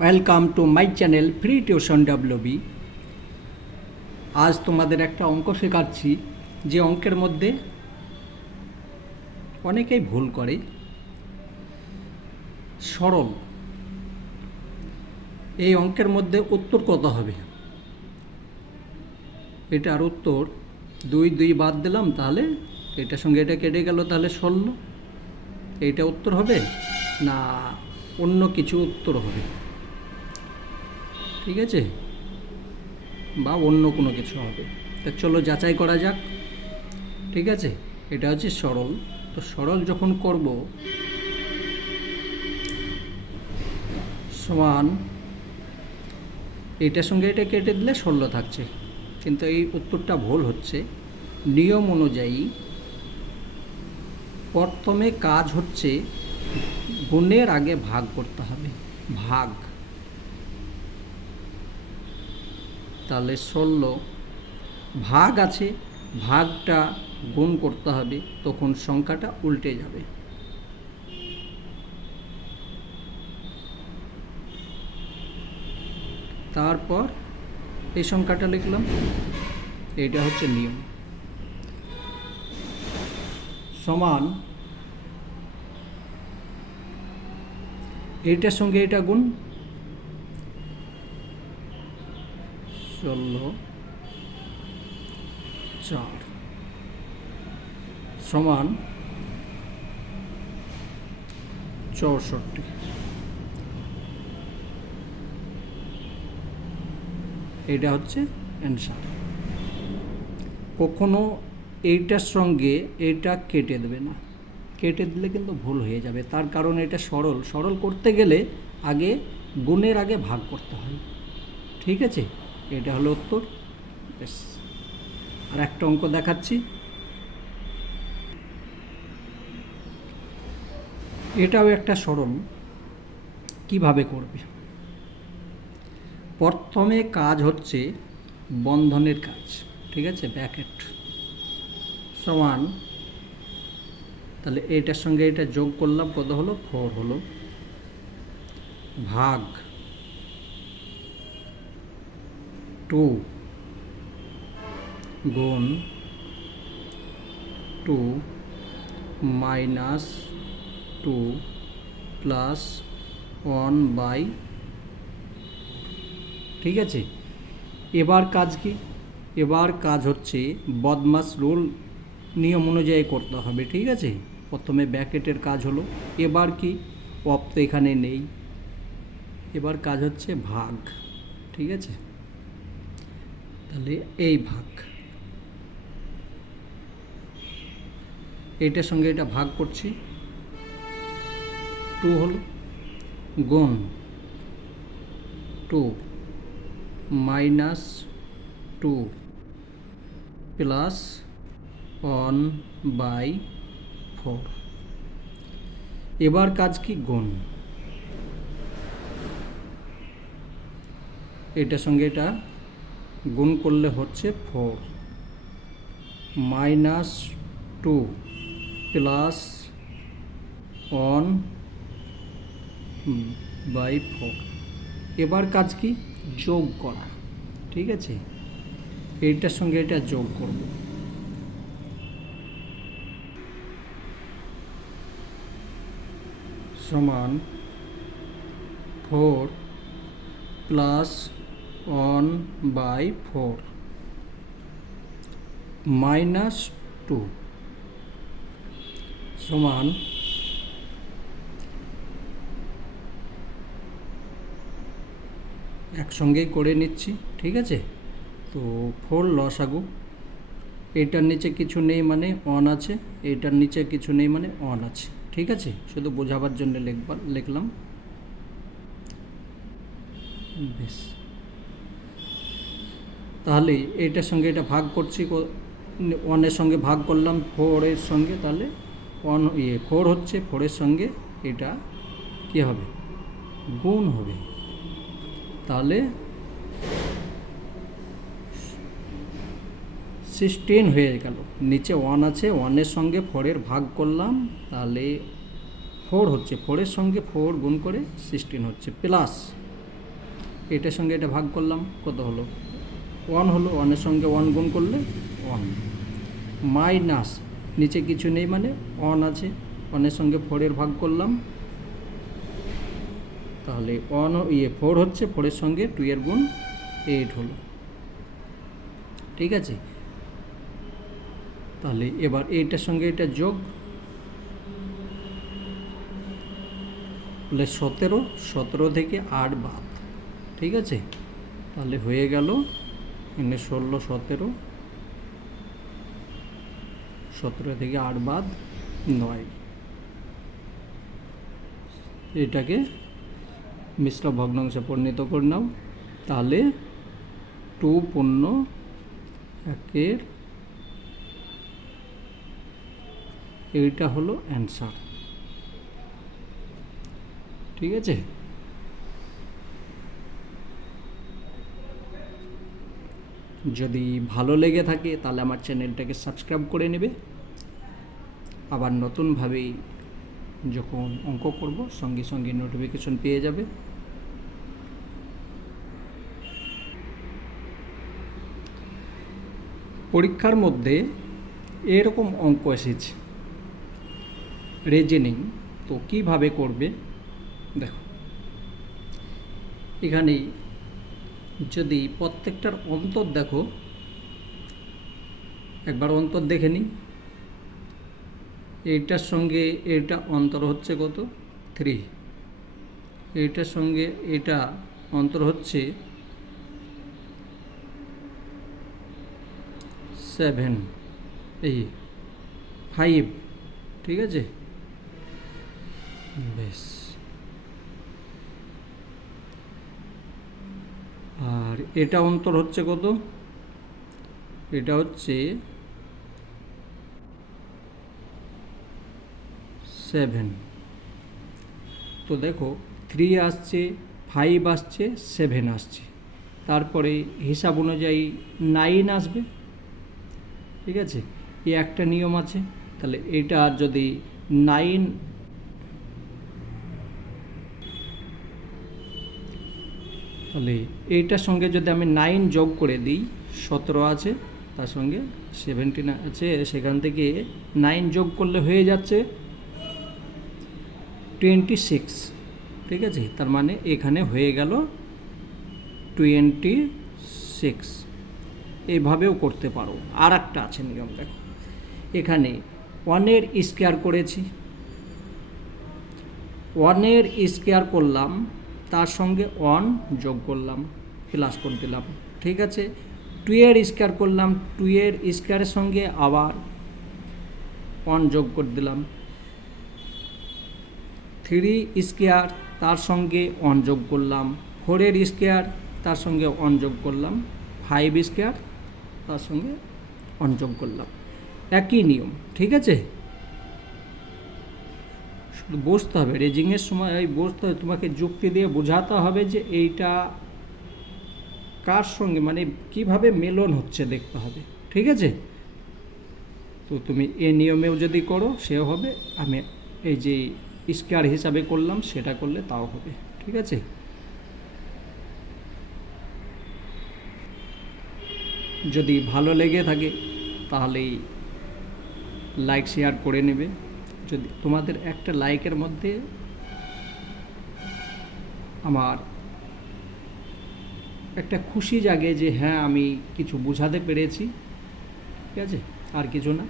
Welcome to my channel free tuition WB. আজ তোমাদের একটা অঙ্ক শেখাচ্ছি যে অঙ্কের মধ্যে অনেকেই ভুল করে। সরল এই অঙ্কের মধ্যে উত্তর কত হবে? এটার উত্তর 2 বাদ দিলাম, তাহলে এটার সঙ্গে এটা কেটে গেল, তাহলে 16। এইটা উত্তর হবে না অন্য কিছু উত্তর হবে? ঠিক আছে, বা অন্য কোনো কিছু হবে। তা চলো যাচাই করা যাক। ঠিক আছে, এটা হচ্ছে সরল। তো সরল যখন করব সমান এটার সঙ্গে এটা কেটে দিলে 16 থাকছে, কিন্তু এই উত্তরটা ভুল হচ্ছে। নিয়ম অনুযায়ী প্রথমে কাজ হচ্ছে গুণের আগে ভাগ করতে হবে, ভাগ। তাহলে 16 ভাগ আছে, ভাগটা গুণ করতে হবে, তখন সংখ্যাটা উল্টে যাবে। তারপর এই সংখ্যাটা লিখলাম, এইটা হচ্ছে নিয়ম। সমান এইটার সঙ্গে এটা গুণ, 16/4 সমান 64। এটা হচ্ছে অ্যান্সার। কখনো এইটার সঙ্গে এটা কেটে দেবে না, কেটে দিলে কিন্তু ভুল হয়ে যাবে। তার কারণ এটা সরল, সরল করতে গেলে আগে গুণের আগে ভাগ করতে হয়। ঠিক আছে, এটা হলো উত্তর। বেশ, আর একটা অঙ্ক দেখাচ্ছি। এটাও একটা সরল, কিভাবে করবে? প্রথমে কাজ হচ্ছে বন্ধনের কাজ। ঠিক আছে, ব্র্যাকেট সমান, তাহলে এটার সঙ্গে এটা যোগ করলাম, কত হলো? 4 হলো, ভাগ 2 গুণ 2 -2 প্লাস 1/। ঠিক আছে, এবার কাজ কি? এবার কাজ হচ্ছে বদমাস রুল, নিয়ম অনুযায়ী করতে হবে। ঠিক আছে, প্রথমে ব্র্যাকেটের কাজ হলো। এবার কি? অফ তো এখানে নেই, এবার কাজ হচ্ছে ভাগ। ঠিক আছে, তাহলে এই ভাগ, এইটার সঙ্গে এটা ভাগ করছি, 2 হলো, গুণ 2 -2 প্লাস 1/4। এবার কাজ কি? গুণ। এটার সঙ্গে এটা গুণ করলে হচ্ছে 4 -2 প্লাস 1/4। এবার কাজ কি? যোগ করা। ঠিক আছে, এইটার সঙ্গে এটা যোগ করব, সমান 4 প্লাস 1/4 -2 সমান একসঙ্গেই করে নিচ্ছি। ঠিক আছে, তো 4 লসাগু, এটার নিচে কিছু নেই মানে 1 আছে, এটার নিচে কিছু নেই মানে 1 আছে। ঠিক আছে, শুধু বোঝাবার জন্য লিখলাম। বেশ, তাহলে এইটার সঙ্গে এটা ভাগ করছি, 1-এর সঙ্গে ভাগ করলাম 4-এর সঙ্গে, তাহলে 4 হচ্ছে, 4-এর সঙ্গে এটা কী হবে? গুণ হবে। তাহলে 16 হয়ে গেল। নিচে 1 আছে, 1-এর সঙ্গে 4-এর ভাগ করলাম, তাহলে 4 হচ্ছে, 4-এর সঙ্গে 4 গুণ করে 16 হচ্ছে, প্লাস এটার সঙ্গে এটা ভাগ করলাম, কত হলো? 1 হলো। 1-এর সঙ্গে 1 গুণ করলে 1 মাইনাস, নিচে কিছু নেই মানে 1 আছে, 1-এর সঙ্গে 4-এর ভাগ করলাম, তাহলে 4 হচ্ছে, 4-এর সঙ্গে 2-এর গুণ 8 হলো। ঠিক আছে, তাহলে এবার এইটার সঙ্গে এটা যোগ, তাহলে 17 থেকে 8 বাদ। ঠিক আছে, তাহলে হয়ে গেল এখানে 16, 17 থেকে 8 বাদ 9। এটাকে মিশ্র ভগ্নাংশে পরিণত করে নাও, তাহলে 2.1 এইটা হলো অ্যান্সার। ঠিক আছে, যদি ভালো লেগে থাকে তাহলে আমার চ্যানেলটাকে সাবস্ক্রাইব করে নেবে। আবার নতুনভাবে যখন অঙ্ক করব সঙ্গে সঙ্গে নোটিফিকেশন পেয়ে যাবে। পরীক্ষার মধ্যে এরকম অঙ্ক এসেছে রিজনিং, তো কিভাবে করবে দেখো। এখানে যদি প্রত্যেকটার অন্তর দেখো, একবার অন্তর দেখে নিই। এইটার সঙ্গে এটা অন্তর হচ্ছে কত? 3। এইটার সঙ্গে এটা অন্তর হচ্ছে 7, এই 5। ঠিক আছে, বেশ। আর এটা অন্তর হচ্ছে কত? এটা হচ্ছে 7। তো দেখো 3 আসছে, 5 আসছে, 7 আসছে, তারপরে হিসাব অনুযায়ী 9 আসবে। ঠিক আছে, এই একটা নিয়ম আছে। তাহলে এটা যদি 9, তাহলে এইটার সঙ্গে যদি আমি 9 যোগ করে দিই, 17 আছে, তার সঙ্গে 17 আছে, সেখান থেকে 9 যোগ করলে হয়ে যাচ্ছে 26। ঠিক আছে, তার মানে এখানে হয়ে গেল 26। এইভাবেও করতে পারো। আর একটা আছে নিয়ম, দেখো এখানে 1-এর স্কোয়ার করেছি, 1-এর স্কোয়ার করলাম, তার সঙ্গে 1 যোগ করলাম, প্লাস করে দিলাম। ঠিক আছে, 2-এর স্কোয়ার করলাম, 2-এর স্কোয়ারের সঙ্গে আবার 1 যোগ করে দিলাম। 3 স্কোয়ার, তার সঙ্গে 1 যোগ করলাম। 4-এর স্কোয়ার, তার সঙ্গে 1 যোগ করলাম। 5 স্কোয়ার, তার সঙ্গে 1 যোগ করলাম। একই নিয়ম। ঠিক আছে, শুধু বসতে হবে, রেজিংয়ের সময় বসতে হবে, তোমাকে যুক্তি দিয়ে বোঝাতে হবে যে এইটা কার সঙ্গে, মানে কিভাবে মেলন হচ্ছে দেখতে হবে। ঠিক আছে, তো তুমি এই নিয়মেও যদি করো সেও হবে, আমি এই যে স্কোয়ার হিসাবে করলাম সেটা করলে তাও হবে। ঠিক আছে, যদি ভালো লেগে থাকে তাহলেই লাইক শেয়ার করে নেবে। যদি তোমাদের একটা লাইকের মধ্যে আমার একটা খুশি জাগে যে হ্যাঁ আমি কিছু বোঝাতে পেরেছি। ঠিক আছে, আর কিছু না।